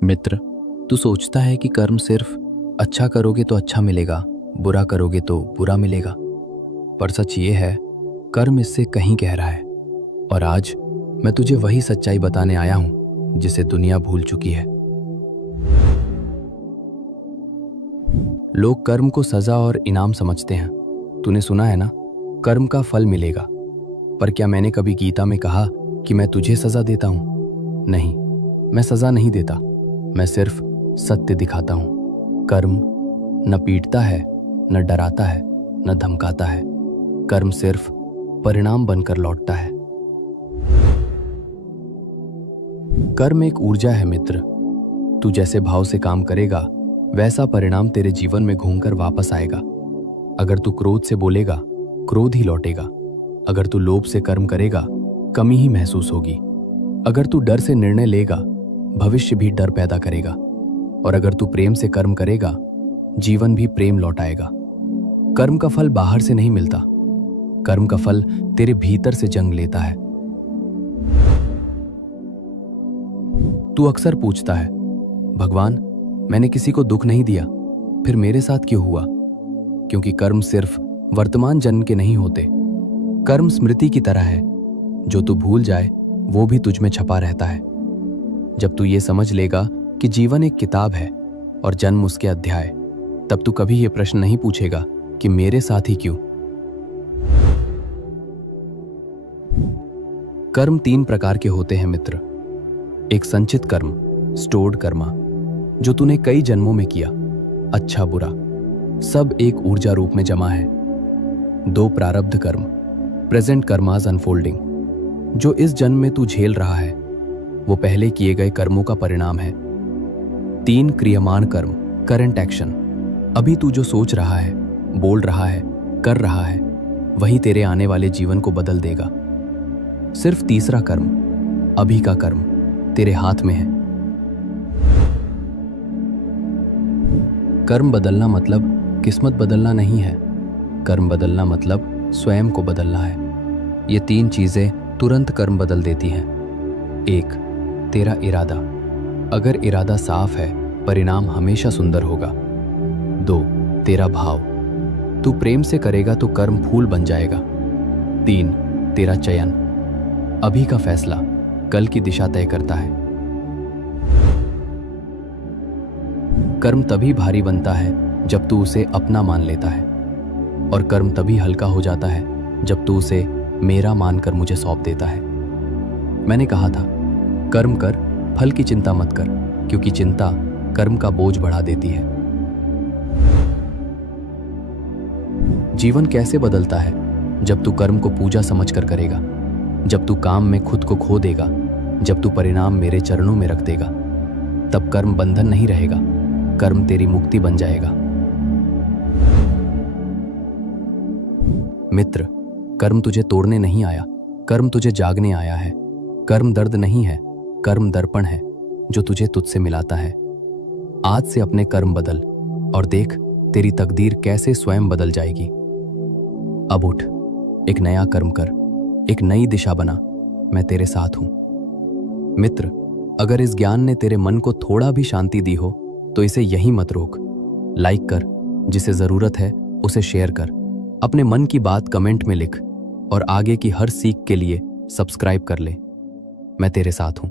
मित्र, तू सोचता है कि कर्म सिर्फ अच्छा करोगे तो अच्छा मिलेगा, बुरा करोगे तो बुरा मिलेगा। पर सच ये है, कर्म इससे कहीं गहरा है। और आज मैं तुझे वही सच्चाई बताने आया हूं जिसे दुनिया भूल चुकी है। लोग कर्म को सजा और इनाम समझते हैं। तूने सुना है ना, कर्म का फल मिलेगा। पर क्या मैंने कभी गीता में कहा कि मैं तुझे सजा देता हूं? नहीं, मैं सजा नहीं देता, मैं सिर्फ सत्य दिखाता हूं। कर्म न पीटता है, न डराता है, न धमकाता है। कर्म सिर्फ परिणाम बनकर लौटता है। कर्म एक ऊर्जा है मित्र। तू जैसे भाव से काम करेगा, वैसा परिणाम तेरे जीवन में घूमकर वापस आएगा। अगर तू क्रोध से बोलेगा, क्रोध ही लौटेगा। अगर तू लोभ से कर्म करेगा, कमी ही महसूस होगी। अगर तू डर से निर्णय लेगा, भविष्य भी डर पैदा करेगा। और अगर तू प्रेम से कर्म करेगा, जीवन भी प्रेम लौटाएगा। कर्म का फल बाहर से नहीं मिलता, कर्म का फल तेरे भीतर से जन्म लेता है। तू अक्सर पूछता है, भगवान, मैंने किसी को दुख नहीं दिया, फिर मेरे साथ क्यों हुआ? क्योंकि कर्म सिर्फ वर्तमान जन्म के नहीं होते। कर्म स्मृति की तरह है, जो तू भूल जाए वो भी तुझ में छपा रहता है। जब तू ये समझ लेगा कि जीवन एक किताब है और जन्म उसके अध्याय, तब तू कभी ये प्रश्न नहीं पूछेगा कि मेरे साथ ही क्यों। कर्म 3 प्रकार के होते हैं मित्र। एक संचित कर्म, स्टोर्ड कर्मा, जो तूने कई जन्मों में किया, अच्छा बुरा सब एक ऊर्जा रूप में जमा है। 2 प्रारब्ध कर्म, प्रेजेंट कर्मास अनफोल्डिंग, जो इस जन्म में तू झेल रहा है, वो पहले किए गए कर्मों का परिणाम है। 3 क्रियमान कर्म, करंट एक्शन, अभी तू जो सोच रहा है, बोल रहा है, कर रहा है, वही तेरे आने वाले जीवन को बदल देगा। सिर्फ तीसरा कर्म, अभी का कर्म, तेरे हाथ में है। कर्म बदलना मतलब किस्मत बदलना नहीं है। कर्म बदलना मतलब स्वयं को बदलना है। ये 3 चीजें तुरंत कर्म बदल देती हैं। 1, तेरा इरादा। अगर इरादा साफ है, परिणाम हमेशा सुंदर होगा। 2, तेरा भाव। तू प्रेम से करेगा तो कर्म फूल बन जाएगा। 3, तेरा चयन। अभी का फैसला कल की दिशा तय करता है। कर्म तभी भारी बनता है जब तू उसे अपना मान लेता है, और कर्म तभी हल्का हो जाता है जब तू उसे मेरा मानकर मुझे सौंप देता है। मैंने कहा था, कर्म कर, फल की चिंता मत कर, क्योंकि चिंता कर्म का बोझ बढ़ा देती है। जीवन कैसे बदलता है? जब तू कर्म को पूजा समझकर करेगा, जब तू काम में खुद को खो देगा, जब तू परिणाम मेरे चरणों में रख देगा। तब कर्म बंधन नहीं रहेगा, कर्म तेरी मुक्ति बन जाएगा। मित्र, कर्म तुझे तोड़ने नहीं आया, कर्म तुझे जागने आया है। कर्म दर्द नहीं है, कर्म दर्पण है, जो तुझे तुझसे मिलाता है। आज से अपने कर्म बदल और देख तेरी तकदीर कैसे स्वयं बदल जाएगी। अब उठ, एक नया कर्म कर, एक नई दिशा बना, मैं तेरे साथ हूं। मित्र, अगर इस ज्ञान ने तेरे मन को थोड़ा भी शांति दी हो, तो इसे यहीं मत रोक। लाइक कर, जिसे जरूरत है उसे शेयर कर, अपने मन की बात कमेंट में लिख, और आगे की हर सीख के लिए सब्सक्राइब कर ले। मैं तेरे साथ हूं।